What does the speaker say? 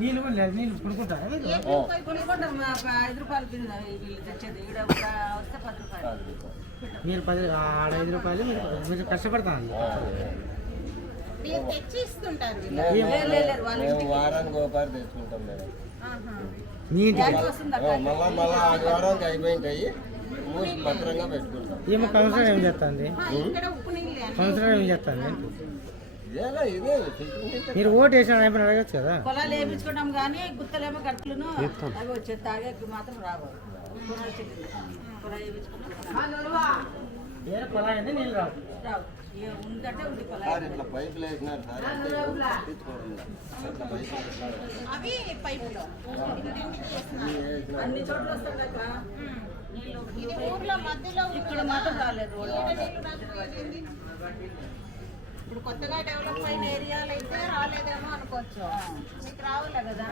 నీళ్ళు లేదు, నీళ్ళు కొనుక్కుంటారా? కొనుక్కుంటాం 5 రూపాయలు వీళ్ళు తెచ్చేది ఈడ వస్తే 10 రూపాయలు. మీరు 10 ఆడ 5 రూపాయలు మీరు కష్టపడతాను. తెచ్చి ఇస్తుంటారు వారానికి ఒకసారి తెచ్చుకుంటాం మేడం. మీ మళ్ళా ఆదివారానికి అయిపోయింటాయి మూసి భద్రంగా పెట్టుకుంటాం. ఏమో సంవత్సరం ఏం చేస్తుంది? సంవత్సరం ఏం చేస్తుంది? ఇదే మీరు ఓటు వేసిన అయిపోయిన అడగచ్చు కదా. పొలాలు వేయించుకుంటాం కానీ గుత్తలేమో గడుపులను అవి వచ్చే తాగేకి మాత్రం రావు. పొలా వేయించుకుంటాం పొలాగంటే నీళ్ళు రావు. రావు ఉందంటే ఉంది పొలా. ఇట్లా పైపులు వేసినారు సార్, అవి పైపులో అన్ని చోట్ల వస్తాం కదా ఇది ఊర్లో మధ్యలో ఇక్కడ మాత్రం రాలేదు. ఇప్పుడు కొత్తగా డెవలప్ అయిన ఏరియాలు అయితే రాలేదేమో అనుకోవచ్చు. మీకు రావాలే కదా.